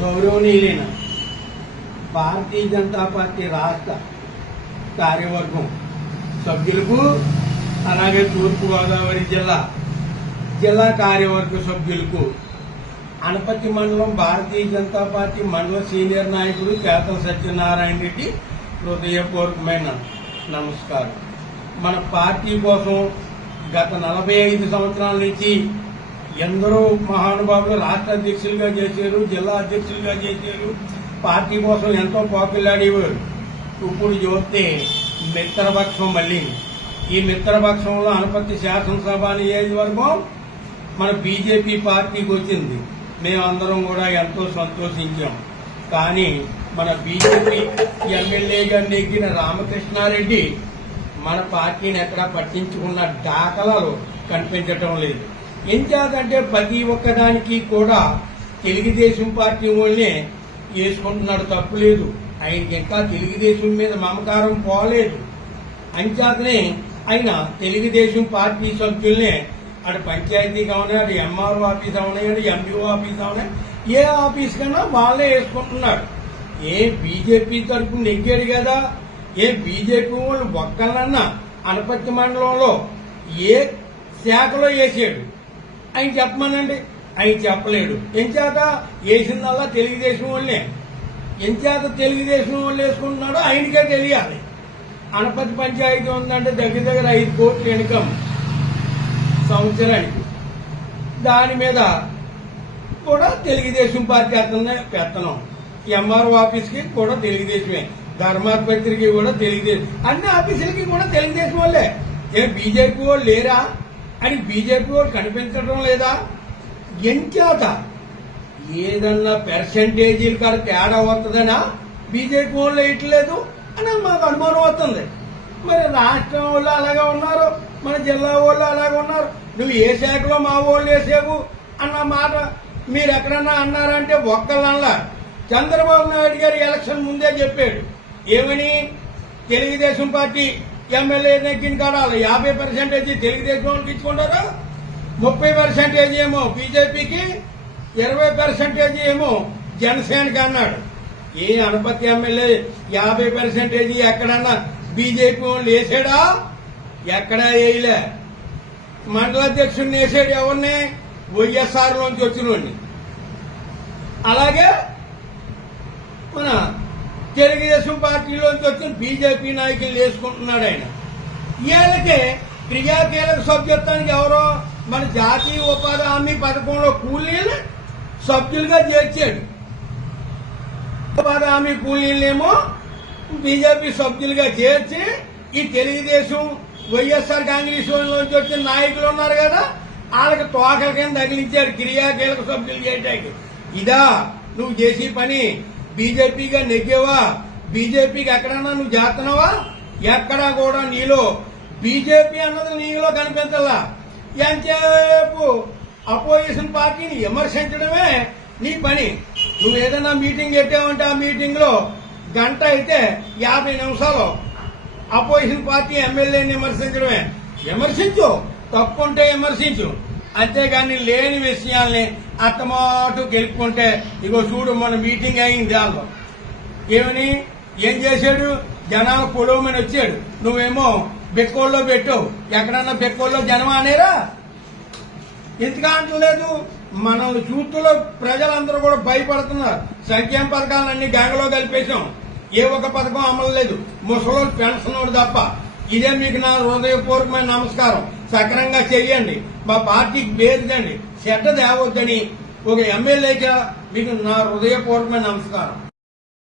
గౌరవనీయులైన భారతీయ జనతా పార్టీ రాష్ట్ర కార్యవర్గం సభ్యులకు, అలాగే తూర్పుగోదావరి జిల్లా కార్యవర్గ సభ్యులకు, అనపర్తి మండలం భారతీయ జనతా పార్టీ మండల సీనియర్ నాయకుడు కేతల సత్యనారాయణ రెడ్డి హృదయపూర్వకమైన నమస్కారం. మన పార్టీ కోసం గత 45 సంవత్సరాల నుంచి ఎందరో మహానుభావులు రాష్ట్ర అధ్యక్షులుగా చేశారు, జిల్లా అధ్యక్షులుగా చేశారు, పార్టీ కోసం ఎంతో పోకిలాడేవారు. ఇప్పుడు చూస్తే మిత్రపక్షం మళ్ళీ ఈ మిత్రపక్షంలో అనపర్తి శాసనసభ నియోజకవర్గం మన బీజేపీ పార్టీకి వచ్చింది. మేమందరం కూడా ఎంతో సంతోషించాం. కానీ మన బీజేపీ ఎమ్మెల్యేగా నెగ్గిన రామకృష్ణారెడ్డి మన పార్టీని ఎక్కడా పట్టించుకున్న దాఖలాలు కనిపించటం లేదు. ఎంచేతంటే ప్రతి ఒక్కదానికి కూడా తెలుగుదేశం పార్టీ వాళ్ళనే వేసుకుంటున్నాడు, తప్పులేదు. ఆయనకి ఇంకా తెలుగుదేశం మీద మమకారం పోలేదు. అంచేతనే ఆయన తెలుగుదేశం పార్టీ సభ్యుల్నే అటు పంచాయతీ కావనా, అటు ఎంఆర్ఓ ఆఫీస్ అవునాయి, అటు ఎండిఓ ఆఫీస్ అవునాయి, ఏ ఆఫీస్ కన్నా వాళ్ళే వేసుకుంటున్నాడు. బీజేపీ తరఫున నెగ్గాడు కదా, బీజేపీ వాళ్ళు ఒక్కలన్నా అనపర్తి మండలంలో ఏ శాఖలో వేసాడు ఆయన చెప్పమనండి. ఆయన చెప్పలేడు. ఎంచేత వేసిందల్లా తెలుగుదేశం వాళ్ళే. ఎంచేత తెలుగుదేశం వాళ్ళు వేసుకుంటున్నాడో ఆయనకే తెలియాలి. అనపర్తి పంచాయతీ ఉందంటే దగ్గర 5 కోట్ల ఇన్కమ్ సంవత్సరానికి. దాని మీద కూడా తెలుగుదేశం పార్టీ అతనే పెత్తనం. ఎంఆర్ఓ ఆఫీస్కి కూడా తెలుగుదేశమే, ధర్మాధిపత్రికి కూడా తెలుగుదేశం, అన్ని ఆఫీసులకి కూడా తెలుగుదేశం వాళ్ళే. బీజేపీ వాళ్ళు లేరా అని బీజేపీ వాళ్ళు కనిపించడం లేదా? ఎంచేత ఏదన్నా పర్సెంటేజీలు కాదు తేడా వస్తుందనా బీజేపీ వాళ్ళు వేయట్లేదు అని మాకు అనుమానం వస్తుంది. మరి రాష్ట్రం వాళ్ళు అలాగే ఉన్నారు, మన జిల్లా వాళ్ళు అలాగే ఉన్నారు. నువ్వు ఏ శాఖలో మా వాళ్ళు వేసావు అన్న మాట మీరు ఎక్కడన్నా అన్నారంటే ఒక్కళ్ళల్లా. చంద్రబాబు నాయుడు గారు ఎలక్షన్ ముందే చెప్పాడు. ఏమని? తెలుగుదేశం పార్టీ ఎమ్మెల్యే నెగ్గిన కాడాలి 50% తెలుగుదేశం వాళ్ళకి ఇచ్చుకుంటారు, 30% ఏమో బీజేపీకి, 20% ఏమో జనసేనకి అన్నాడు. అనపర్తి ఎమ్మెల్యే 50% ఎక్కడన్నా బీజేపీ వాళ్ళు వేసాడా? ఎక్కడా వేయలే. మండల అధ్యక్షుడిని వేసాడు ఎవరిని? వైఎస్ఆర్ లోంచి వచ్చినోడిని. అలాగే మన తెలుగుదేశం పార్టీలోంచి వచ్చిన బీజేపీ నాయకులు వేసుకుంటున్నాడు ఆయన. వీళ్ళకే క్రియాకీలక సభ్యత్వానికి ఎవరో మన జాతీయ ఉపాధి హామీ పథకంలో కూలీలు సభ్యులుగా చేర్చాడు. ఉపాధి హామీ కూలీలనేమో బీజేపీ సభ్యులుగా చేర్చి ఈ తెలుగుదేశం వైఎస్ఆర్ కాంగ్రెస్ నుంచి వచ్చిన నాయకులు ఉన్నారు కదా, వాళ్ళకి తోకల కింద తగిలించాడు క్రియాకీలక సభ్యులు చేయడానికి. ఇదా నువ్వు చేసే పని? బీజేపీగా నెగ్గేవా? బీజేపీకి ఎక్కడన్నా నువ్వు చేస్తున్నావా? ఎక్కడా కూడా నీలో బీజేపీ అన్నది నీలో కనిపించాలా. ఎంతసేపు అపోజిషన్ పార్టీని విమర్శించడమే నీ పని. నువ్వు ఏదైనా మీటింగ్ పెట్టావంటే ఆ మీటింగ్ లో గంట అయితే 50 నిమిషాలు అపోజిషన్ పార్టీ ఎమ్మెల్యేని విమర్శించడమే. విమర్శించు, తప్పుంటే విమర్శించు, అంతేగాని లేని విషయాల్ని అత్తమాటు గెలుపుకుంటే. ఇగో చూడు, మన మీటింగ్ అయింది, దానిలో ఏం చేశాడు? జనాలు పొలవమని వచ్చాడు, నువ్వేమో బెక్కోల్లో పెట్టావు. ఎక్కడన్నా బెక్కోల్లో జనం అనేరా? ఎందుకు అంటలేదు? మనల్ని చూస్తులో ప్రజలందరూ కూడా భయపడుతున్నారు. సంక్షేమ పథకాలన్నీ గంగలో కలిపేశాం, ఏ ఒక్క పథకం అమలు లేదు. ముసలోళ్ళు పెన్షన్ తప్ప. ఇదే మీకు నా హృదయపూర్వకమైన నమస్కారం. సక్రంగా చెయ్యండి, మా పార్టీకి బేరుదండి, చెడ్డ తేవద్దని ఒక ఎమ్మెల్యేగా మీకు నా హృదయపూర్వకమైన నమస్కారం.